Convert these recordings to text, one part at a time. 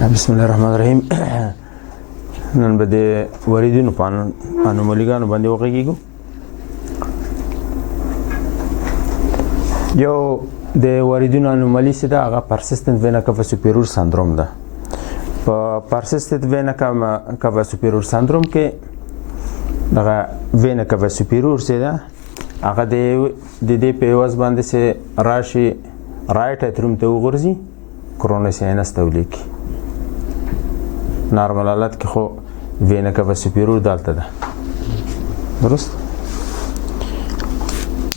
بسم الله الرحمن الرحیم. نن به د وریدونو په انومالیګانو باندې وغږیږو. یو د وریدونو انومالي چې ده هغه پرسیسټنټ وینا کاوا سوپیریور سندروم ده. په پرسیسټنټ وینا کاوا سوپیریور سندروم کې دغه وینا کاوا سوپیریور چې ده هغه د دې په عوض باندې چې راشي رایټ اتروم ته وغورځي کوروني ساینس ته ولیکي. نارمل حالت کې خو وینا کاوا سوپیریور دالته ده، درست؟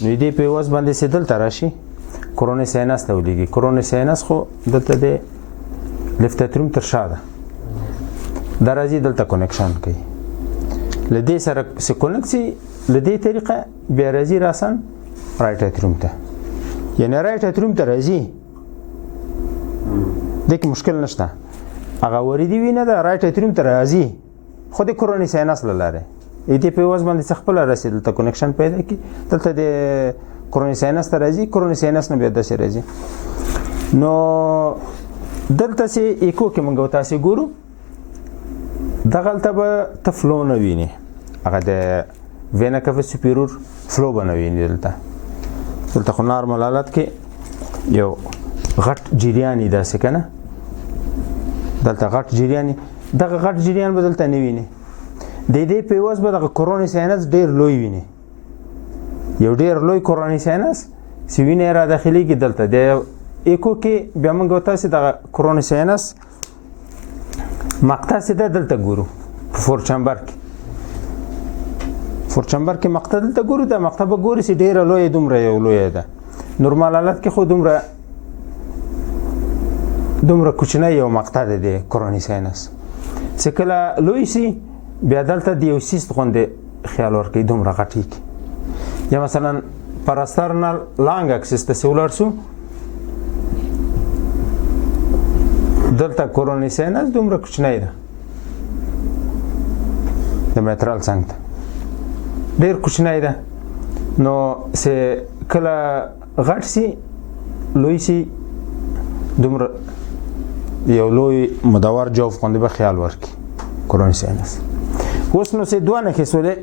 نو دې په عوض باندې چې دلته راشي کوروني ساینس ته ولیکي. کوروني ساینس خو دلته د لیفت اتروم تر شا ده، دا راځي دلته کنیکشن کوي. له دې سره چې کنیکټ شي له دې طریقه بیا راځي راسن رایټ اتروم ته، یعنی رایټ اتروم ته راځي، دغه مشکل نشته. هغه وریدي وینه ده رایټ اتروم ته راځي خو د کوروني ساینس له لارې دې په عوض باندې خپل راسي دلته کنیکشن پیدا کی، دلته د کوروني ساینس ته راځي، کوروني ساینس نه بیا داسې راځي. نو دلته چې ایکو کې موږ تاسو ګورو دغلته به تفلو نه ویني، هغه د وینا کاوا سوپیریور فلو به نه ویني. دلته خو نارمل حالت کې یو غټ جریان داسې کنه، دلته غټ جریان، دغه غټ جریان به دلته نه ویني. د دې په عوض به دغه کوروني ساینس ډیر لوی ویني، یو ډیر لوی کوروني ساینس چې وینه را داخلي کې دلته د ایکو کې بیا موږ تاسو د کوروني ساینس مقطع سیده دلته ګورو. فور چمبر کې مقطع دلته ګورو، دا مقطع به ګوري چې ډیره لوی دومره یو لوی ده. نورمال حالت کې خو دومره کوچنی یو مقطع ده د کوروني ساینس. چې کله لوی شي بیا دلته د یو سیست غوندې خیال ورکوي، دومره غټیږي. یا مثلا پراسترنال لانګ اکسس ته چې ولاړ شو دلته کوروني ساینس دومره کوچنی ده، د میترال څنګ ته ډیر کوچنی ده. نو چې کله غټ شي لوی شي دومره یو لوی مدور جوف غوندې به خیال ورکړي کوروني ساینس. اوس نو چې دوه نښې سولې،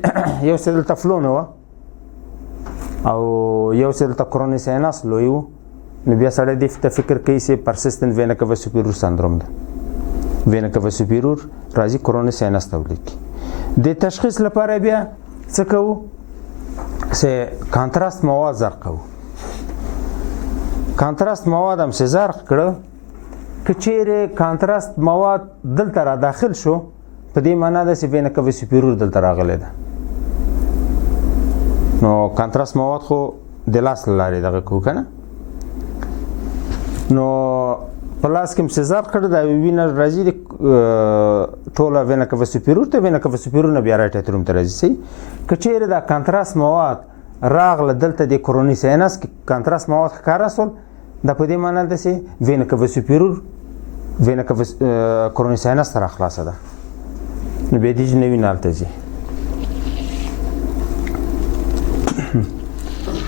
یو چې دلته فلو نه وه او یو چې دلته کوروني ساینس لوی و، نو بیا سړی دې ته فکر کوي چې پرسیسټنټ وینا کاوا سوپیریور سندروم ده. وینا کاوا سوپیریور راځي کوروني ساینس ته ولیکي. د تشخیص لپاره بیا څه کوو چې کانتراست مواد زرق کوو. کانتراست مواد هم چې زرق کړه، که چیرې کانتراست مواد دلته را داخل شو په دې معنا ده چې وینا کاوا سوپیریور دلته راغلی ده. نو کانتراست مواد خو د لاس له لارې دغه کوو که نه. نو په لاس کې چې زرق کړه دا وینه راځي ټوله وینا کاوا سوپیریور ته، وینا کاوا سوپیریور نه بیا رایټ اتروم ته راځي. صحیح. که چیرې دا کانتراست مواد راغله دلته د کوروني ساینس کې کانتراست مواد ښکاره سول، دا په دې معنا ده چې وینا کاوا سوپیریور وینا کاوا کوروني ساینس ته راخلاصه ده. نو بیا دې نه وینه هلته ځي.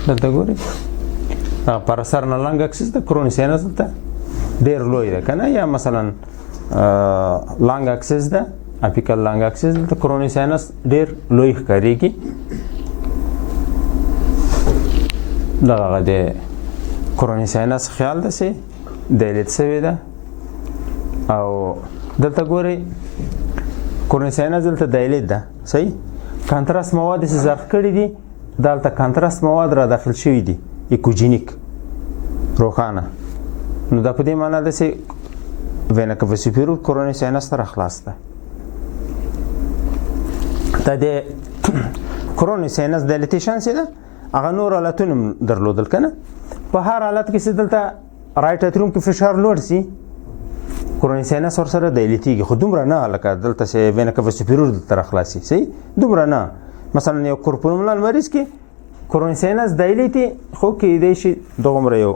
دلته ګورئ پاراسرنال لانګ اکسس د کوروني ساینس دلته ډیر لوی ده که نه، یا مثلا لانګ اکسس ده اپیکل لانګ اکسس دلته کوروني ساینس ډیر لوی ښکارېږي. دغه د کوروني ساینس خیال ده چې دایلیټ شوې ده. او دلته ګورئ کوروني ساینس دلته دایلیټ ده. صحیح. کانتراست مواد چې زرق کړي دي دلته کانتراست مواد را داخل شوي دي ایکوجینیک روښانه. نو دا په دې معنا ده چې وینا کاوا سوپیریور کوروني ساینس ته راخلاص ده. دا د کوروني ساینس دایلیټیشن چې ده هغه نور حالتونه درلودل که نه. په هر حالت کې چې دلته رایټ اتروم کې فشار لوړ شي کوروني ساینس ورسره دایلیټیږي، خو دومره نه لکه دلته چې وینا کاوا سوپیریور دلته راخلاصي. صحیح. دومره نه. مثلا یو کورپومنال مریض کې کوروني ساینس دایلیټي خو کېدای شي دغومره یو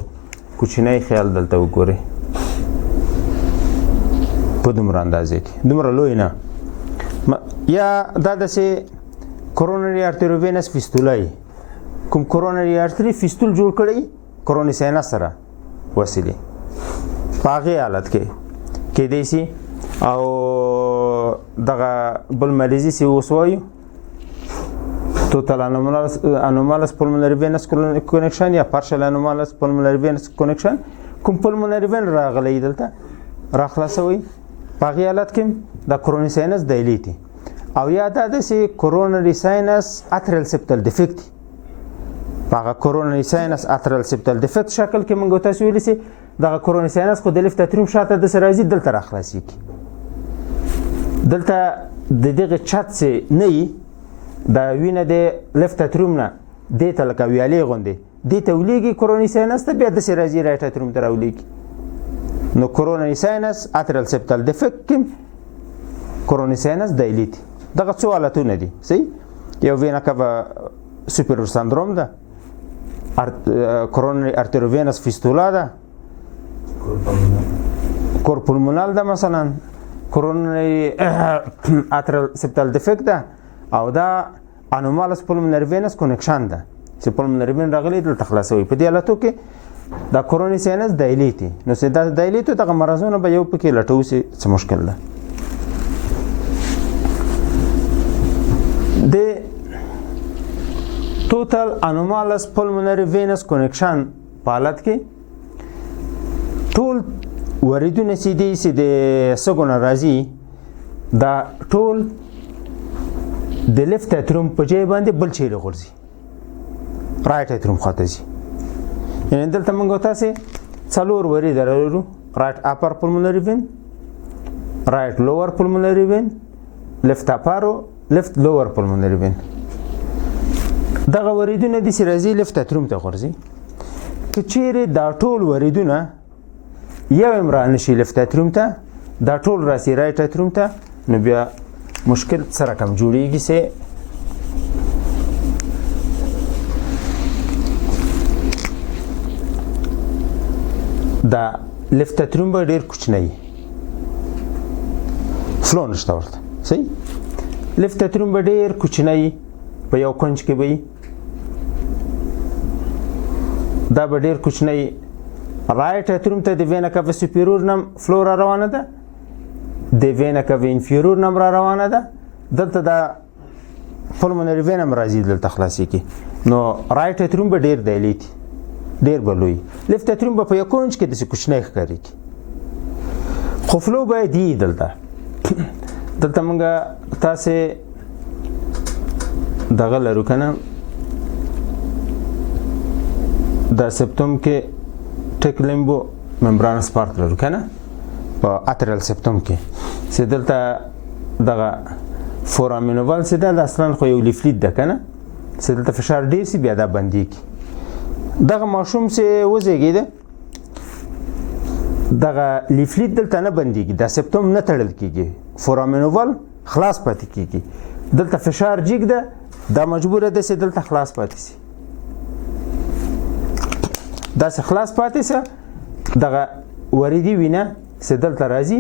کوچنی خیال دلته وګورئ په دومره اندازې کې، دومره لوی نه. یا دا داسې کورونري ارتریووینس فیستولا کوم کورونري ارتری فیستول جوړ کړی کوروني ساینس سره وسیلې په هغې حالت کې کېدای شي او دغه بل مریضي چې اوس وایو total anomalous pulmonary venous connection یا partial anomalous pulmonary venous connection کوم pulmonary vein راغلی دلته راخلاصوي په هغې حالت کې د coronary sinus dilated او یا دا داسې coronary sinus atrial septal defect په هغه coronary sinus atrial septal defect شکل کې موږ تاسو ویلي چې دغه coronary sinus خو د لیفت اتریوم شاته داسې راځي دلته راخلاصېږي دلته د دغه چت چې نه وي دا وینه د لیفت اتریوم نه دې ته لکه ویالې غوندې دې ته ولیږي coronary sinus ته بیا داسې راځي رایټ اتریوم ته راولیږي نو coronary sinus atrial septal defect کې coronary sinus dilated دغه څو حالتونه دي صحیح یو وینا کاوا superior syndrome ده coronary arteriovenous fistula ده cor pulmonal ده مثلا coronary atrial septal defect ده او دا anomalous pulmonary venous connection ده چې pulmonary vein راغلی دلته خلاصوي په دې حالتو کې دا coronary sinus dilated نو چې دا dilated دغه مرزونه به یو پکې لټو څه مشکل ده د total anomalous pulmonary venous connection په حالت کې ټول وریدونه چې دي چې د سګونه راځي دا ټول د لیفت اتریوم په ځای باندې بل چیرې غورځي رایټ اتریوم خواته ځي یعنې دلته موږ تاسې څلور ورید لرو رایټ اپر پلمونري وین رایټ لوور پلمونري وین لیفت اپارو لیفت لوور پلمونري وین دغه وریدونه داسې راځي لیفت اتریوم ته غورځي که چیرې دا ټول وریدونه یو هم رانشي لیفت اتریوم ته دا ټول راسي رایټ اتریوم ته نو بیا مشکل څه رقم جوړیږي چې دا لیفت اتریوم به ډېر کوچنی فلو نشته ورته صحیح لیفت اتریوم به ډېر کوچنی په یو کونج کې به دا به ډېر کوچنی رایټ اتریوم ته د وینا کاوا سوپیریور نم فلو را روانه ده د وینا کاوا انفیریور نم را روانه ده دلته دا پلمونري وین هم راځي دلته خلاصېږي نو رایټ اتریوم به ډېر دیلیټي ډېر به لوی لیفت اتریوم به په یو کونج کې داسې کوچنی ښکارېږي خو فلو باید یي دلته دلته موږ تاسې دغه لرو که نه دا سپتوم کې ټیک لیمبو ممبرانس پارت لرو که نه په اتریال سپتوم کې چې دلته دغه فورامینوال چې ده اصلا خو یو لیفلیت ده که نه چې دلته فشار ډېر سي بیا دا بندېږي دغه ماشوم چې وزېږېده دغه لیفلیت دلته نه بندېږي دا سپتوم نه تړل کېږي فورامینوال خلاص پاتې کېږي دلته فشار جګ ده دا مجبوره ده چې دلته خلاص پاتې سي داسې خلاص پاتې سه دغه وریدي وینه چې دلته راځي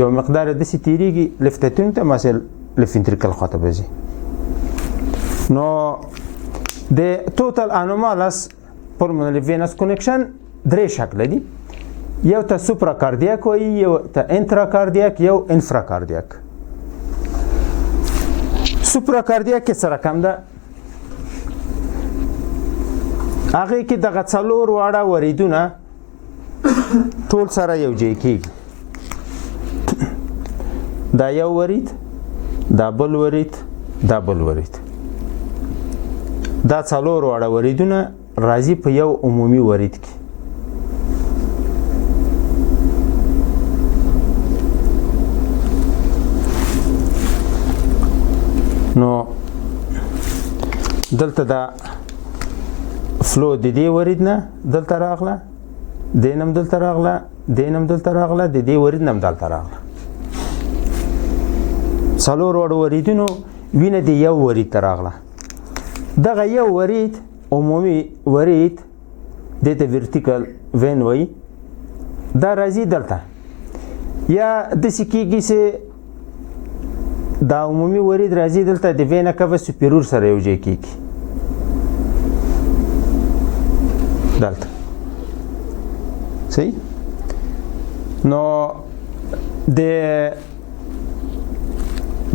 یو مقدار داسې تېرېږي لیفت اتریوم ته مثل لیفت ventricle خواته به ځي نو د ټوټل انومالس پلمونري وینس کنیکشن درې شکله دي یو ته سوپراکاردیاک وایي یو ته انتراکاردیاک یو انفراکاردیاک سوپراکاردیاک کې څه رقم ده هغې کې دغه څلور واړه وریدونه ټول سره یو ځای کېږي دا یو ورید دا بل ورید دا بل ورید دا څلور واړه وریدونه راځي په یو عمومي ورید کې نو دلته دا فلو د دې ورید نه دلته راغله دې نم دلته راغله دې نم دلته راغله د دې ورید نم دلته راغله څلور واړو وریدونو وینه د یو ورید ته راغله دغه یو ورید عمومي ورید دې ته ورټیکل وین وایي دا راځي دلته یا داسې کېږي چې دا عمومي ورید راځي دلته د وینا کاوا سوپیریور سره یو ځای کېږي دلته صحیح نو د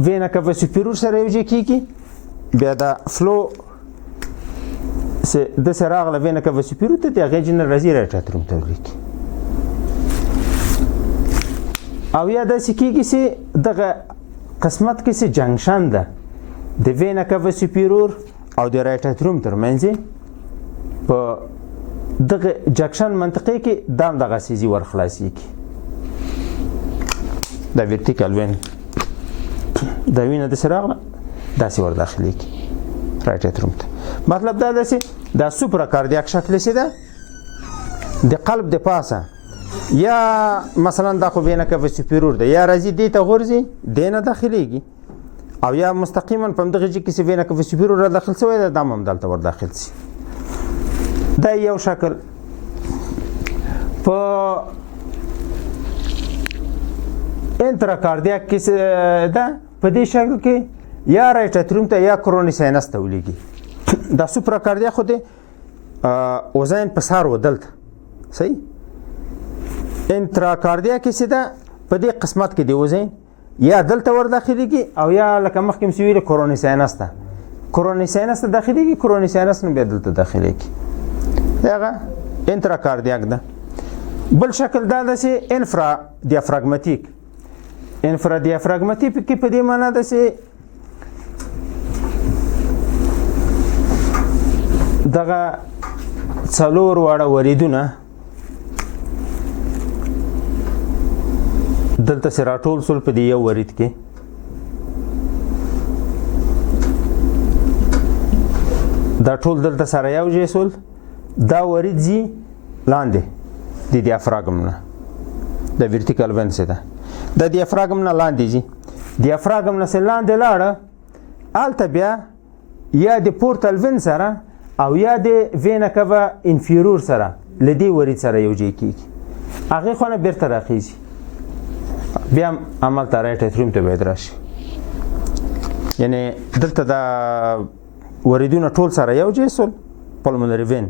وینا کاوا سوپیرور سره یو ځای کېږي بیا دا فلو د سره راغله وینا کاوا سوپیرور ته د هغې جنرال راځي رایټ اتریوم ته ولیکي او یا داسې کېږي چې دغه قسمت کې چې جنکشن ده د وینا کاوا سوپیرور او د رایټ اتریوم ترمنځ په دغه جنکشن منطقې کې دام دغه سیزي ور خلاصېږي دا ورتیکل وین دا وینه داسې راغله داسې ور داخلېږي رایټ اتریوم ته مطلب دا ده چې دا سوپرا کاردیاک شکل چې ده د قلب د پاسه یا مثلا دا خو وینا کاوا سوپیرور ده یا راځي دې ته غورځي دې نه داخلېږي او یا مستقیما په همدغه ځای کې چې وینا کاوا سوپیرور را داخل شوی ده دا هم دلته ور داخل شي دا یو شکل په انتراکاردیاک کې ده په دې شکل کې یا رایټ اتریوم ته یا کروني ساینس ته ولیږي دا سوپراکاردیا خو د اوزین په سار و دلته صحیح انتراکاردیا کې چې ده په دې قسمت کې د اوزین یا دلته ور داخلېږي او یا لکه مخکې مې ویلې کروني ساینس ته داخلېږي کروني ساینس نه بیا دلته داخلېږي دغه انتراکاردیاک ده بل شکل دا ده چې انفرا دیافراګماتیک کې په دې معنی ده چې دغه څلور واړه وریدونه دلته سره راټول سول په دې یو ورید کې دا ټول دلته سره یو ځای سول دا ورید ځي لاندې د دیافراګم نه د ورتیکل وین څخه د دیافراګم نه لاندې ځي دیافراګم نه لاندې لاړه هلته بیا یا د پورتل وین سره او یا د وینا کاوا انفیرور سره له دې ورید سره یو ځای کېږي هغې خوا نه بېرته راخیږي بیا هم همالته رایټ اتریوم ته باید راشي یعنې دلته دا وریدونه ټول سره یو ځای سول پلمونري وین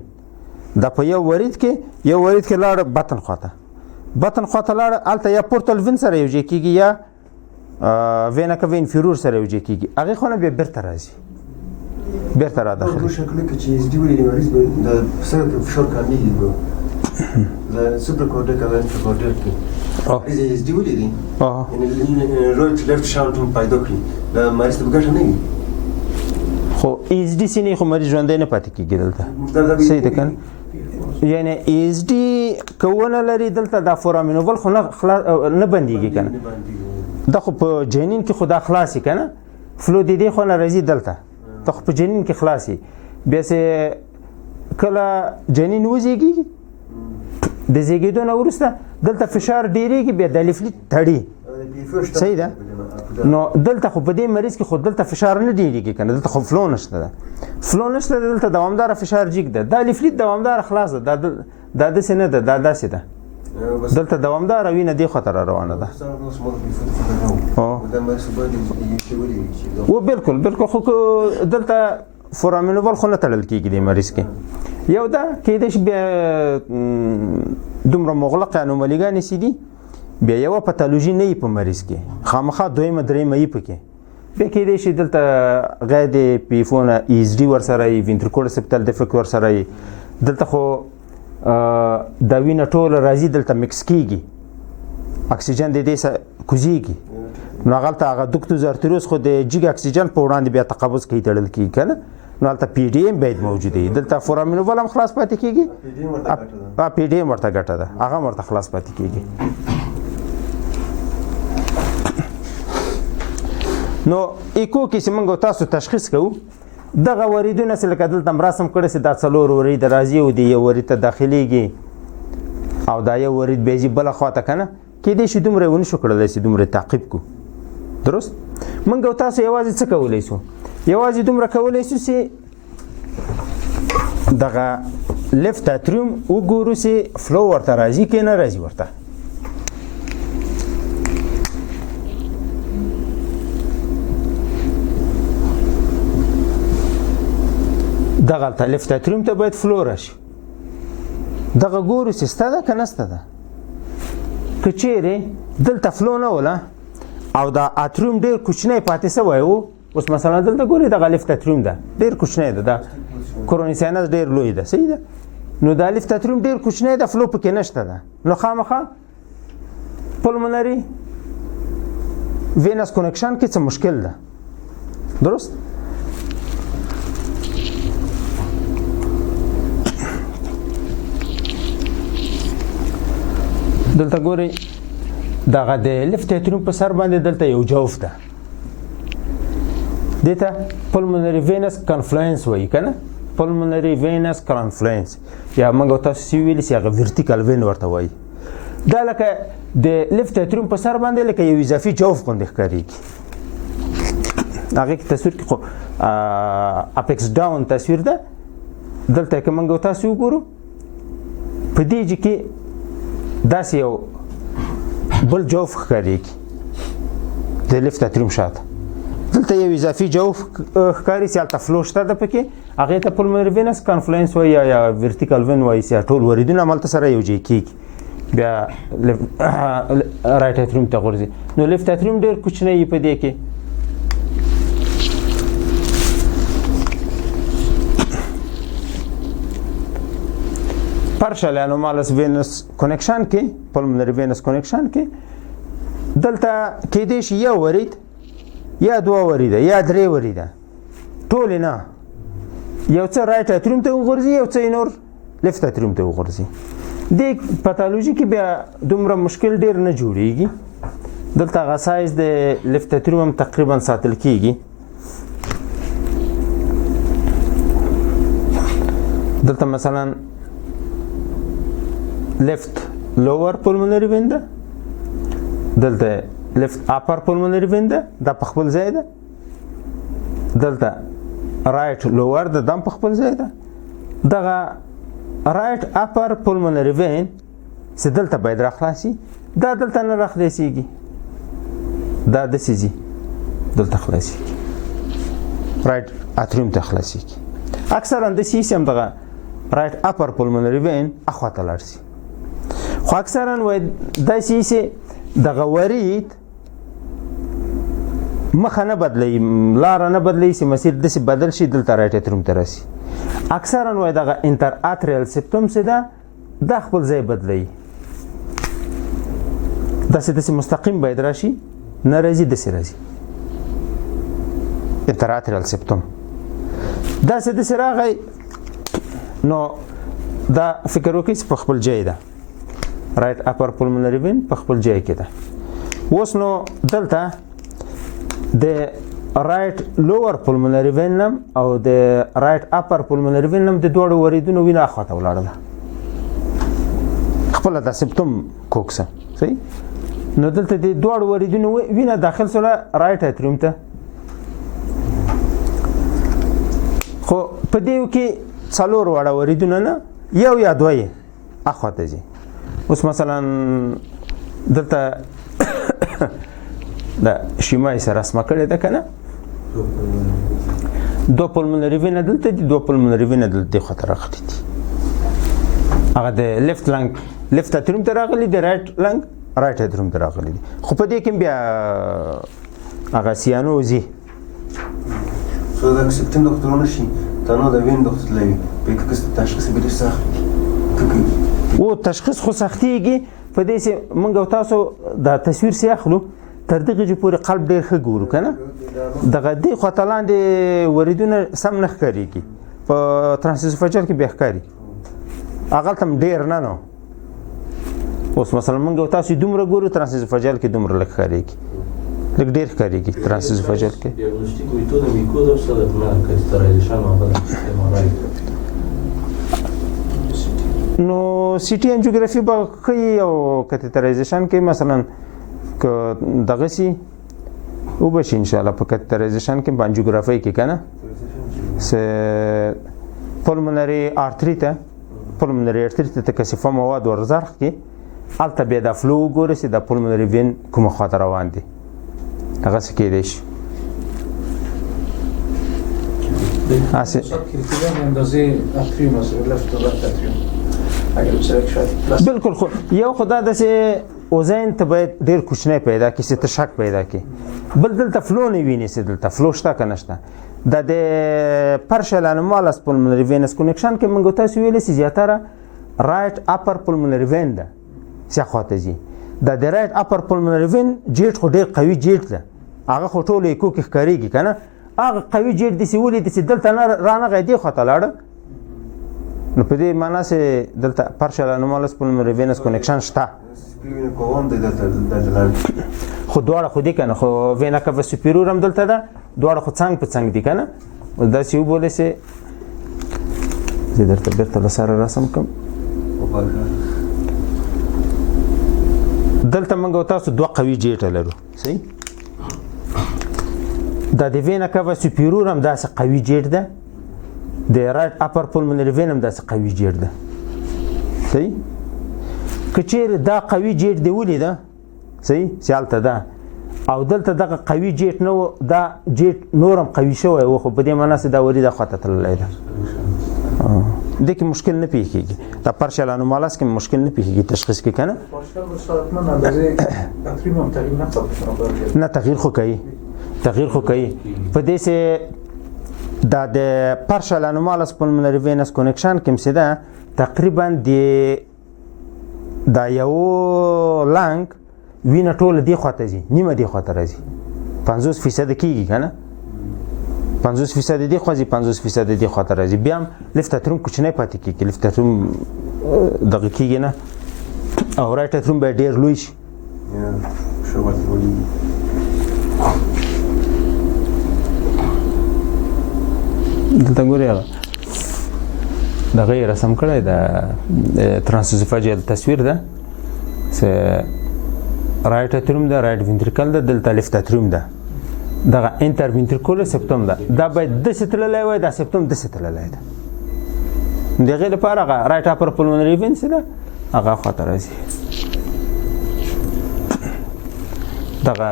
دا په یو ورید کې لاړه بطن خواته لاړه هلته یا پورتل وین سره یو ځای کېږي یا وینا کاوا انفیرور سره یو ځای کېږي هغې خوا نه بیا بېرته راځي بېرته را داخلي شکل کې چې ایس ډي ولري مریض به د سر کې فشار کمیږي به د سوپرکارډیک او انتراکارډیک کې ایس ډي ولري یعنې رایټ لیفټ شانټ هم پیدا کړي دا مریض ته به ګټه نه وي خو ایس ډي سینې خو مریض ژوندی نه پاتې کېږي دلته صحیح ده که نه یعنې ایس ډي که ونه لري دلته دا فورامینوول خو نه بندېږي که نه دا خو په جنین کې خو دا خلاصي که نه فلو د دې خو نه راځي دلته ته خو په جنین کې خلاصي بیا چې کله جنین وزېږي د زېږېدو نه وروسته دلته فشار ډېرېږي بیا دا لیفلیټ تړي صحیح ده نو دلته خو په دې مریض کې خو دلته فشار نه ډېرېږي که نه دلته خو فلو نشته ده دلته دوامداره فشار جګ ده دا لیفلیټ دوامداره خلاص ده دا داسې نه ده دا داسې ده دلته دوامداره وینه دې خواته را روانه ده و بالکل خو دلته فورامینوول خو نه تړل کېږي د مریض کې یو دا کېدای شي بیا دومره مغلقې انومالیګانې چې دي بیا یوه پتالوژي نه وي په مریض کې خامخا دویمه درېیمه وي پکې بیا کېدای شي دلته غیر د پی ایف او نه ایس ډي ورسره وي وینټریکولر سپټل ډیفیکټ ورسره وي دلته خو دا وینه ټوله راځي دلته مکس کېږي اکسیجن د دې کوزېږي نو هغلته هغه دوکتوز ارتریوس خو د جګ اکسیجن په وړاندې بیا تقبض کوي تړل کېږي که نه نو هلته پی ډي ایم باید موجود وي دلته فورامینوول هم خلاص پاتې کېږي پی ډي ایم ورته ګټه ده هغه هم ورته خلاص پاتې کېږي نو ایکو کې چې موږ تاسو تشخیص کوو دغه وریدونه چې لکه دلته هم رسم کړی چې دا څلور ورید راځي او د یو ورید ته داخلېږي او دا یو ورید بیا ځي بله خواته که نه کېدای شي دومره یې ونه شو کړلی چې دومره تعقیب کړو درست موږ او تاسو یوازې څه کولی شو یوازې دومره کولی شو چې دغه لیفت اتریوم وګورو چې فلو ورته راځي که نه راځي ورته دغه هلته لیفت اتریوم ته باید فلو راشي دغه ګورو چې سته ده که نسته ده که چیرې دلته فلو نه ولا او دا اتریوم ډیر کوچنی پاتې شوی و. اوس مثلا دلته ګورئ دغه لیفت اتریوم ده ډیر کوچنی ده، دا کوروني ساینس ډیر لوی ده، صحیح ده. نو دا لیفت اتریوم ډیر کوچنی ده، فلو پکې نشته ده، نو خامخا پلمونري وینس کنکشن کې څه مشکل ده، درست؟ دلته ګورئ دغه د لیفت اتریوم په سر باندې دلته یو جوف ده، دې ته پلمونري وینس کنفلوئنس وایي که نه، پلمونري وینس کنفلوئنس یا موږ تاسو چې ویلي چې هغه ورټیکل وین ورته وایي. دا لکه د لیفت اتریوم په سر باندې لکه یو اضافي جوف غوندې ښکارېږي. هغې کې تصویر کې خو اپیکس ډاون تصویر ده، دلته که موږ تاسو وګورو په دې جې کې داسې یو بل جوف ښکارېږي د لیفت اتریوم شاته، دلته یو اضافي جوف ښکاري چې هلته فلو شته ده پکې، هغې ته پلمونري وینس کنفلوئنس وایي یا ورټیکل وین وایي چې ټول وریدونه هملته سره یو ځای کېږي، بیا رایټ اتریوم ته غورځي. نو لیفت اتریوم ډېر کوچنی وي په دې کې. partial anomalous venous connection کې pulmonary venous connection کې دلته کېدای شي یو ورید یا دوه وریده یا درې وریده، ټول نه، یو څه رایټ اتریوم ته وغورځي یو څه نور لیفت اتریوم ته وغورځي. دې پاتالوژي کې بیا دومره مشکل ډیر نه جوړیږي. دلته هغه سایز د لیفت اتریوم تقریبا ساتل کېږي. دلته مثلا لیفت لوور پلمونري وین ده، دلته لیفت اپر پلمونري وین ده، دا په خپل ځای ده، دلته رایټ لوور ده، دا په خپل ځای ده. دغه رایټ اپر پلمونري وین چې دلته باید راخلاصي، دا دلته نه راخلاصېږي، دا داسې ځي دلته خلاصېږي، رایټ اتریوم ته خلاصېږي. اکثرا داسې ایسي هم دغه رایټ اپر پلمونري وین اخواته لاړ شي، خو اکثرا وایي داسې ایسي دغه ورید مخه نه بدلوي، لاره نه بدلوي چې مسیر داسې بدل شي دلته رایټ اتریوم ته راسي. اکثرا وایي دغه انټر اتریال سپټم چې ده دا خپل ځای بدلوي، داسې مستقیم باید راشي، نه راځي داسې راځي. انټر اتریال سپټم داسې راغی، نو دا فکر وکړئ چې په خپل ځای ده، رایټ اپر پلمونري وین په خپل ځای کې ده. اوس نو دلته د رایټ لوور پلمونري وین نم او د رایټ اپر پلمونري وین نم د دواړو وریدونو وینه اخواته ولاړله، خپله دا سپټم کوکسه، صحیح. نو دلته د دواړو وریدونو وینه داخل شوله رایټ اتریوم ته، خو په دې کې څلور واړه وریدونه نه، یو یا دوه یې اخواته ځي. اوس مثلا دلته دا شیمای سره رسمه کړې ده که نه، دوه پلمونري وینه دلته دي، دوه پلمونري وینه دلته دې خواته راغلي دي، هغه د لیفت لنګ لیفت اتریوم ته راغلي دي، رایټ لنګ رایټ اتریوم ته راغلي دي، خو په دې کې بیا هغه سیانوزي. So dacă septem doctorul și تنها د وین دکتور لوي په کې تشخیص به ډېر سخت او تشخیص خو سختيږي په دې چې موږ او تاسو دا تصویر سي اخلو تر دغه چې پورې قلب ډېر ښه ګورو کنه، دغه دې خواته لاندې وریدونه سم نه ښکارېږي، په ترانسیسوفاجل کې بیا ښکاري، هغه هم ډېر نه نو. اوس مثلا موږ او تاسو دومره ګورو، ترانسیسوفاجل کې دومره لږ ښکارېږي، لږ ډېر ښکارېږي ترانسیسوفاجل کې. Diagnostic metoda micoza sau de până cateterization la MRI. نو سی ټي انجیوګرافي به ښیي او کاتیټرایزیشن کې مثلا که دغه سي وبشي ان شاء الله په کاتیټرایزیشن کې په انجیوګرافي کې کنه س پلمونري ارتریته ته کثیفه مواد ورزرخ کې الته بیا د فلو ګوري چې د پلمونري وین کومه خاطر روان دي هغه څه کېدای شي. بالکل خو یو خدا داسې اوزین ته باید ډېر کوچنی پیدا کړي چې ته شک پیدا کړي. بل دلته فلو نه ویني چې دلته فلو شته که نه شته. د partial anomalous pulmonary venous connection کې موږ تاسو ویلي چې زیاتره رایټ اپر پلمونري وین ده چې خواته ځي. د رایټ اپر پلمونري وین جیټ خو ډېر قوي جیټ ده، هغه خو ټولو ایکو کې ښکارېږي که نه. هغه قوي جیټ داسې ولید چې دلته نه رانغی دې خواته لاړه، نو په دې معنا چې دلته partial anomalous pulmonary venous connection شته. خو دواړه خو دي که نه، خو وینا کاوا سوپیریور هم دلته ده، دواړه خو څنګ په څنګ دي که نه. اوس داسې وبولې چې زه درته بېرته له سره رسم کړم. دلته موږ او تاسو دوه قوي جیټه لرو، صحیح. دا د وینا کاوا سوپیریور هم داسې قوي جیټ ده، د رایټ اپر پلمونري وین هم داسې قوي جیټ ده، صحیح. که چیرې دا قوي جیټ دی ولیده، صحیح، چې هلته ده، او دلته دغه قوي جیټ نه و، دا جیټ نور هم قوي شوی و، خو په دې معنا چې دا وري دا خواته تللی ده. دې کې مشکل نه پیښ کېږي، دا partial anomalous کې مشکل نه پیښ کېږي تشخیص کې که نه. نه تغییر خو کوي، تغییر خو کوي په دې چې دا د partial anomalous pulmonary venous connection کې چې ده تقریبا دا یو لنګ وینه ټوله دې خواته ځي، نیمه دې خواته راځي، 50% کېږي که نه، 50% دې خوا ځي، 50% دې خواته راځي. بیا هم لفت اتروم کوچنی پاتې کېږي، لفت اتروم دغه کېږي نه، او رایټ اتروم باید ډېر لوی شي. دلته ګورې هغه دغه یې رسم کړی د ترانسوزوفاجیل تصویر ده چې رایټ اتروم ده، رایټ وینټریکل ده، دلته لیفت اتروم ده، دغه انټر وینټریکولر سپټم ده، دا باید داسې تللی وای، دا سپټم داسې تللی ده. د هغې لپاره هغه رایټ اپر پلمونري وین چې ده هغه خواته راځي. دغه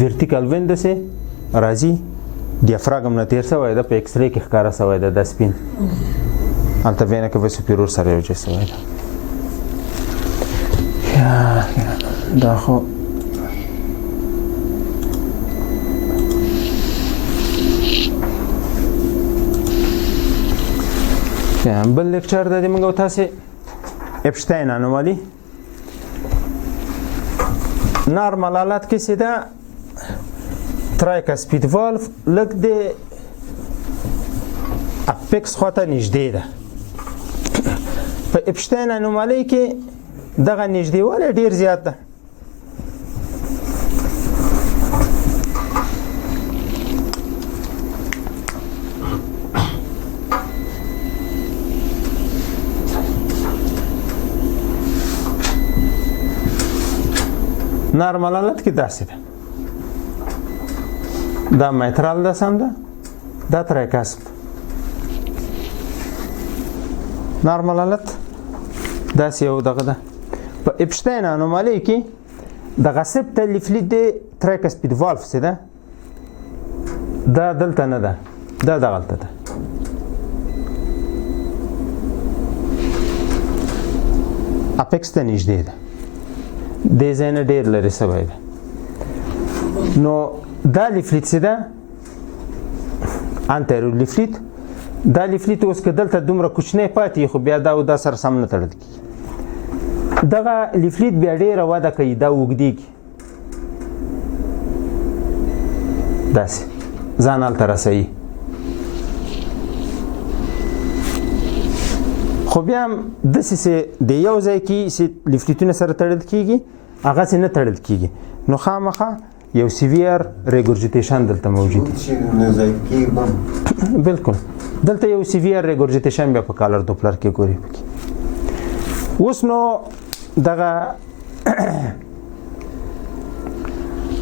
ورټیکل وین داسې راځي، ډیافراګم نه تېر شوی ده، په ایکس رې کې ښکاره شوی ده دا سپین، هلته وینه کاوا سوپیریور سره یو ځای شوی ده. دا خو بل لیکچر ده د موږ او تاسې اپشتاین انومالي. نارمل حالت کې چې ده ترایکاسپید والف لږ د اپیکس خواته نږدې ده. په اپشتاین انومالي کې دغه نږدېوالی ډېر زیات ده. نارمل حالت کې داسې ده، دا میترال ده، سم ده، دا ترایکاسپ. نارمل حالت داسې یو دغه ده. په اپشتاین انومالي کې دغه سپټل لیفلیټ د ترایکاسپید والف چې ده دا دلته نه ده، دا دغلته ده. اپیکس ته نږدې ده، دې ځای نه ډېر لرې شوی ده. نو دا لیفلیټ چې ده انټیریور لیفلیټ، دا لیفلیټ اوس که دلته دومره کوچنی پاتې خو بیا دا او دا سره سم نه تړل کېږي. دغه لیفلیټ بیا ډېره وده کوي، دا اوږدېږي، داسې ځان هلته رسوي. خو بیا هم داسې چې د یو ځای کې چې لیفلیټونه سره تړل کېږي هغسې نه تړل کېږي، نو خامخا یو سیویر ریګورجیټیشن دلته موجود دی. بالکل دلته یو سیویر ریګورجیټیشن بیا په کالر دوپلر کې ګوري پکې. اوس نو دغه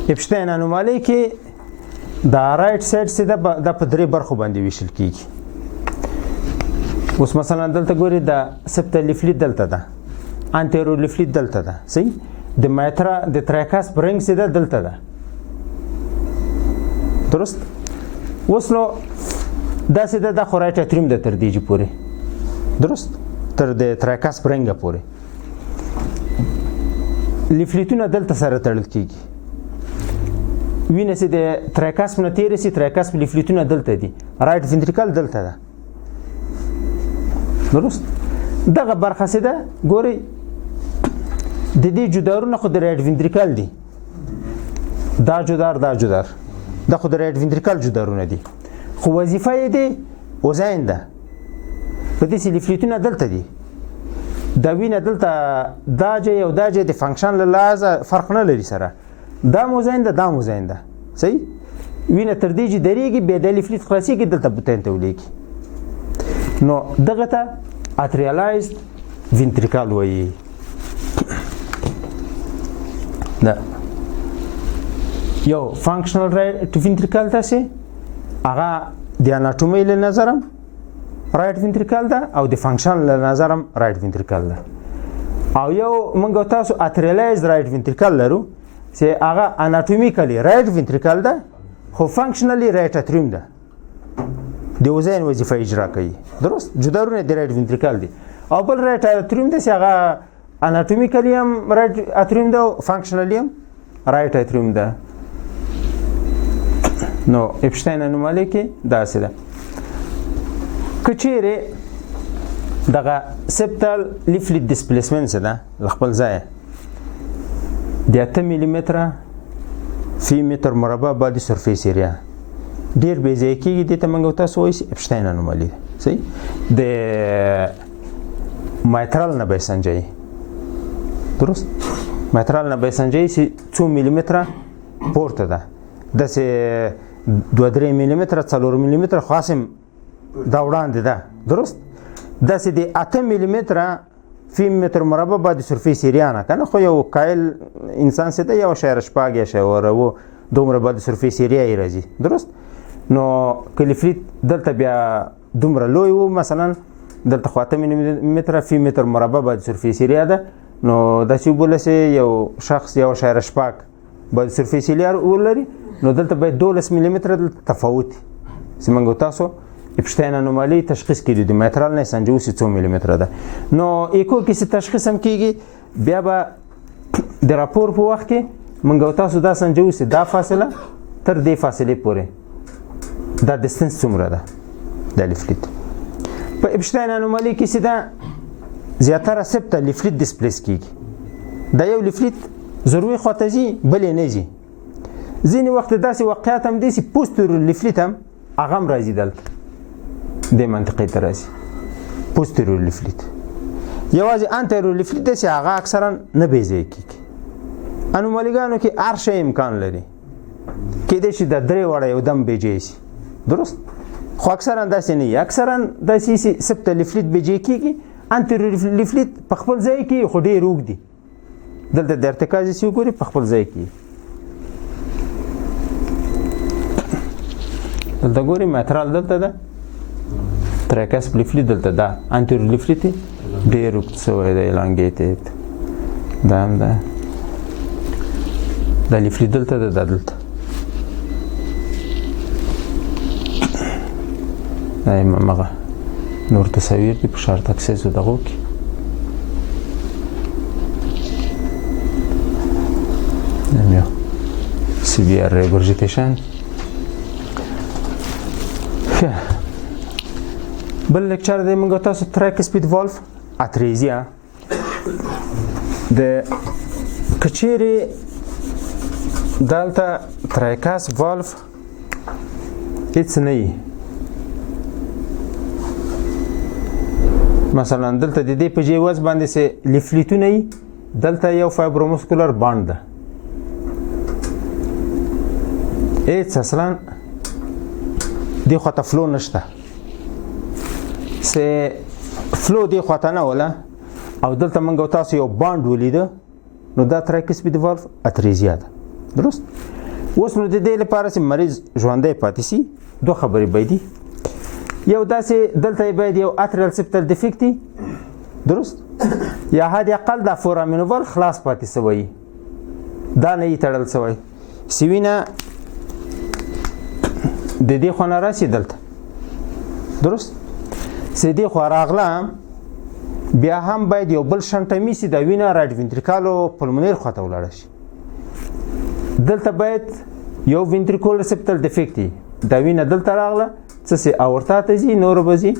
اپشتاین انومالي کې دا رایټ سایډ چې ده دا په درې برخو باندې ویشل کېږي. اوس مثلا دلته ګوري دا سپټل لیفلیټ دلته ده، انټیریور لیفلیټ دلته ده، صحیح. د میترا د ترایکاسپ رنګ چې ده دلته ده، درست. اوس نو داسې ده، دا خو رایټ اتریوم ده تر دې پورې، درست، تر د ترایکاسپ رنګه پورې. لیفلیټونه دلته سره تړل کیږي وینه چې د تریکاسپ نه تیرې سي تریکاسپ لیفلیټونه دلته دي رایټ وینټریکل دلته ده درست دغه برخه څه ده ګورئ د دې جدارونه خو د رایټ وینټریکل دي دا جدار دا خو د رایټ وینټریکل جدارونه دي خو وظیفه یې دی وزاین ده په دې چې لیفلیټونه دلته دي دا وینه دلته دا جې او دا جې د فنکشن له لحاظه فرق نه لري سره دا موزاین ده دا موزاین ده صحیح وینه تر دې چې درېږي بیا د لیفلیټ خلاصېږي دلته بوتین ته ولېږي نو دغه ته اتریالایزد وینټریکل وایي دا یو فنکشنل رایټ وینټریکل تاسې هغه د اناټومي له نظرم رایټ وینټریکل ده او د فنکشن له نظرم رایټ وینټریکل ده او یو موږ تاسو اتریالایزد رایټ وینټریکل لرو چې هغه اناټومیکلی رایټ وینټریکل ده خو فنکشنلی رایټ اتریوم ده د وزن وظیفه اجرا کوي درست جدارونه د رایټ وینټریکل دي او بل رایټ اتریوم ده چې هغه اناټومیکلی هم رایټ اتریوم ده او فنکشنلی هم رایټ اتریوم ده نو اپشتاین انومالی کې داسې ده که چیرې دغه سپټل لیفلیټ ډسپلیسمنټ څه ده له خپل ځایه د 8 ملي متره فی متر مربع باندې سرفیس ایریا ډیر بې ځایه کېږي دې ته موږ تاسو وایي اپشتاین انومالي ده صحیح د مایترال نه به یې سنجوي درست مایترال نه به یې سنجوي چې 2 ملي متره پورته ده داسې 2-3 ملي متره 4 ملي متره خو هسې دا وړاندې ده درست داسې د 8 ملي متره فی متر مربع باندې سرفیس ایریا نه کنه خو یو قایل انسان څه ده 1.8 یا 1.9 دومره باندې سرفیس ایریا یې راځي درست نو که لیفلیټ دلته بیا دومره لوی و مثلا دلته خو 8 ملي متره فی متر مربع باندې سرفیس ایریا ده نو داسې وبوله چې یو شخص 1.8 باندې سرفیس ایریا ولري نو دلته باید 12 ملي متره دلته تفاوت چې موږ تاسو اپشتاین انومالي تشخیص کړي د مایترال نه سنجوس 2 ملي متره ده نو ایکو کې څه تشخیص هم کیږي بیا به د راپور په وخت کې موږ تاسو دا سنجوس دا فاصله تر دې فاصلې پورې دا ډیسټنس څومره ده د لیفلیټ په اپشتاین انومالي کې څه ده زیاتره سپټه لیفلیټ ډسپلیس کیږي دا یو لیفلیټ ضروري خواته ځي بلې نه ځي ځینې وخت داسې واقعیت هم دي چې پوسټیرور لیفلیټ هم هغه هم راځي دلته دې منطقې ته راځي پوسټیرور لیفلیټ یوازې انټیرور لیفلیټ دی چې هغه اکثرا نه بې ځایه کېږي انومالیګانو کې هر شی امکان لري کېدای شي د 3 وړه یو دم بې ځایه شي درست خو اکثرا داسې نه وي اکثرا داسې چې سپټه لیفلیټ بې ځایه کېږي انټیرور لیفلیټ په خپل ځای کې خو ډېر اوږد دي دلته د ارتکاز چې وګورئ په خپل ځای کې دلته ګورئ مایترال دلته ده تریکاسپ لیفلیټ دلته ده انټیرور لیفلیټ ډېر اوږد شوی دی elongated دا هم ده دا لیفلیټ دلته ده دا دلته دا همغه نور تصاویر دي په شارټ اکسس دغو کې یو severe regurgitation بل لیکچر دی موږ تاسو تریکسپید والف اتریزیا د کچيري دلته تریکاس والف هیڅ نه وي مثلا دلته د دې په جیوز باندې سه لیفلیټونه وي دلته یو فایبرومسکولر باند ده هیڅ اصلا دی خواته فلو نشته سه فلو دی خواته نه ولا او دلته موږ تاسو یو باند ولیده نو دا تریکسپید والف اتریزیا ده درست اوس نو د دې لپاره چې مریض ژوندی پاتې شي دوه خبرې باید یو داسې دلته باید یو اتریال سپټل ډیفیکټ درست یا حد اقل دا فورامینوال خلاص پاتې شوی دا نه یې تړل شوی سوینه د دې خو نه راسي دلته درست سې دې خو راغله بیا هم باید یو بل شنټمي سي د وینه رایټ وینټریکال او پلمونیر خواته ولاړه شي. دلته باید یو وینټریکول ریسپټر ډیفیکټ وي، د وینه دلته راغله څه سي اورتا ته ځي، نور به ځي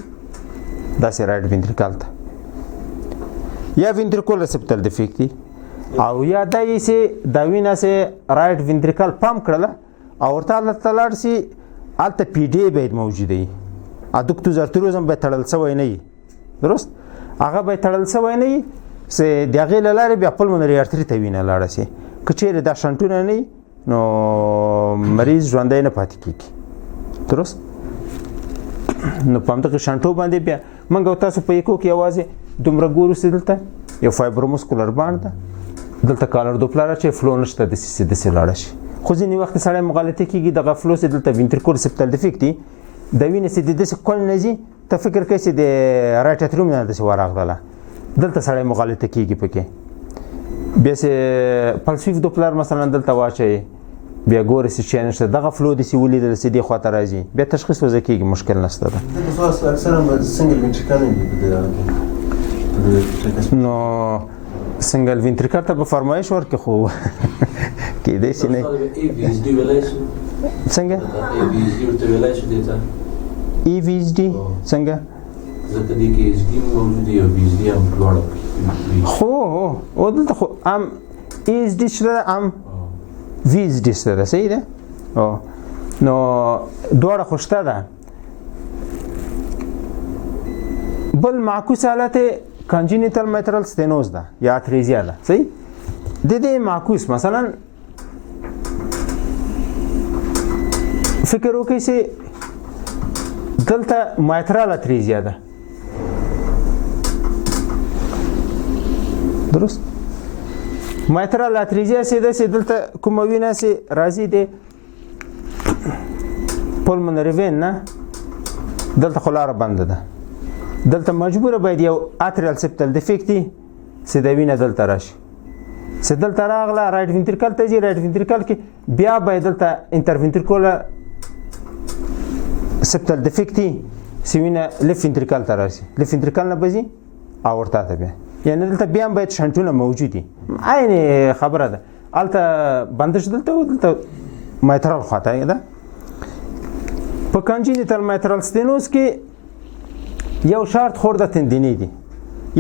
داسې رایټ وینټریکال ته، یا وینټریکول ریسپټر ډیفیکټ وي او یا دا یې سي د وینه سي رایټ وینټریکال پمپ کړله اورتا ته لاړ سي، هلته پی ډي باید موجوده وي، ادوکتوز ارتروز هم باید تړل شوی نه وي، درست؟ هغه باید تړل شوی نه وي چې د هغې له لارې بیا پلمونري ارتري ته وینه لاړه شي. که چیرې دا شنټونه نه وي نو مریض ژوندی نه پاتې کېږي، درست؟ نو په همدغې شنټو باندې بیا موږ او تاسو په ایکو کې یوازې دومره ګورو چې دلته یو فایبرومسکولر باند ده، دلته کالر دوپلر اچوي، فلو نشته داسې لاړه شي. خو ځینې وخت سړی مغالطه کېږي دغه فلو چې دلته وینټریکول ریسپټر ډیفیکټ وي، د وینې چې د داسې کونج نه ځي ته فکر کوې چې د رایټ اتریوم نه داسې ورغلله، دلته سړی مغالطه کېږي پکې. بیا چې پلسویف دوپلر مثلا دلته واچوي بیا ګورې چې شی نشته، دغه فلو داسې ولیدل چې دې خواته راځي، بیا تشخیص وضع کېږي، مشکل نشته ده. نو سنګل وینټریکل ته به فرمایش ورکړي خو کېدای شي نه. څنګه ای وی ایس ډي څنګه؟ ځکه دې کې ایس ډي موجود دی او بي ایس ډي هم دواړه خو او دلته خو ام ای ایس ډي شته ام وی ایس ډي شته، صحیح ده؟ نو دواړه خو شته ده. بل معکوس حالت کانجینیتال میترال ستینوز ده یا اتریزیا ده، صحیح؟ د دې معکوس مثلا فکر وکړئ چې دلته میترال اتریزیا ده، درست؟ میترال اتریزیا سي ده چې دلته کومه وینه چې راځي د پلمونري وین نه، دلته خو لاره بنده ده، دلته مجبوره باید یو اتریال سپټل ډیفیکټ وي چې د وینه دلته راشي، چې دلته راغله رایټ وینټریکل ته ځي، رایټ وینټریکل کې بیا باید دلته انټروینټریکوله سپټل ډیفیکټ وي چې وینه لیفټ وینټریکل ته راشي، لیفټ وینټریکل نه به ځي اورتا ته بیا، یعنې دلته بیا هم باید شنټونه موجود وي. عین خبره ده، هلته بندش دلته و دلته میترال خواته ده. په کانجینیتال میترال ستینوز کې یو شرط خورده تندینې دي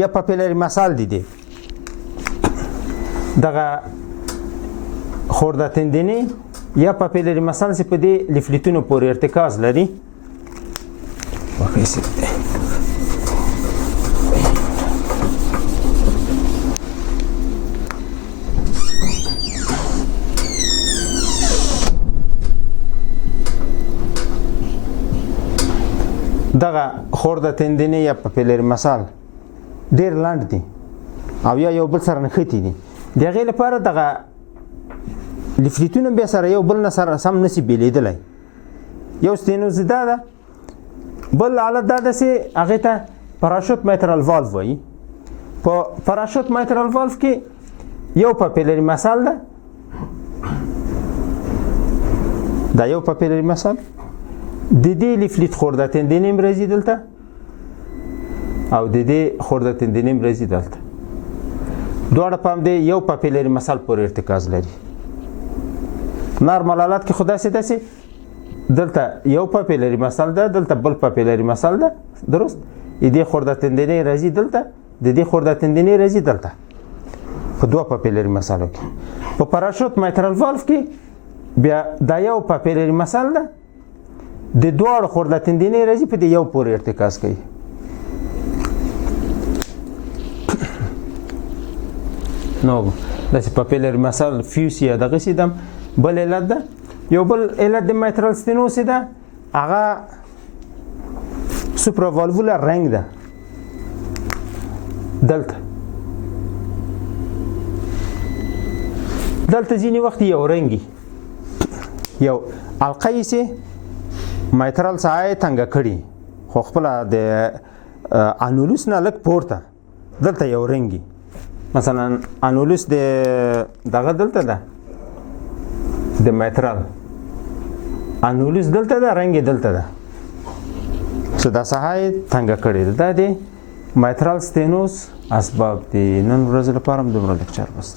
یا پاپیلري مسال دي، دغه خورده تندینې یا پاپیلري مسال چې په دې لیفلیټونو پورې ارتکاز لري. دغه خورده تندینې یا پاپیلري مسال ډېر لاند دي او یا یو بل سره نښتي دي، د هغې لپاره دغه لیفلیټونه بیا سره یو بل نه سره سم نشي بیلیدلی. یو ستینوز دا ده، بل حالت دا ده چې هغې ته پراشوت میترال والف وایي. په پراشوت میترال والف کې یو پاپیلري مسال ده، دا یو پاپیلري مسال د دې لیفلیټ خورده تندینې هم راځي دلته او د دې خورده تندینې هم راځي دلته، دواړه په همدې یو پاپیلري مسال پورې ارتکاز لري. نارمال حالت کې خو داسې دلته یو پاپیلري مسال ده، دلته بل پاپیلري مسال ده، درست؟ د دې خورده تندینې راځي دلته، د دې خورده تندینې راځي دلته په دوه پاپیلري مسالو کې. په پراشوت میترال والف کې بیا دا یو پاپیلري مسال ده، د دواړو خورده تندینې راځي په دې یو پورې ارتکاز کوي. نو داسې پاپیلري مسال فیوس یا دغسې ده. بل علت ده، یو بل علت د میترال ستینوز ده، هغه سوپراوالوولر رنګ ده دلته ځینې وخت یو رنګي یو حلقه یې چې میترال سایه تنګه کړي خو خپله د انولوس نه لږ پورته دلته یو رنګي، مثلا انولوس د دغه دلته ده د میترال انولوس دلته ده، رنګ دلته ده، چې دا سایه تنګه کړي ده، دا د مایترال ستینوز اسباب د نن ورځې لپاره هم دومره لیکچر بس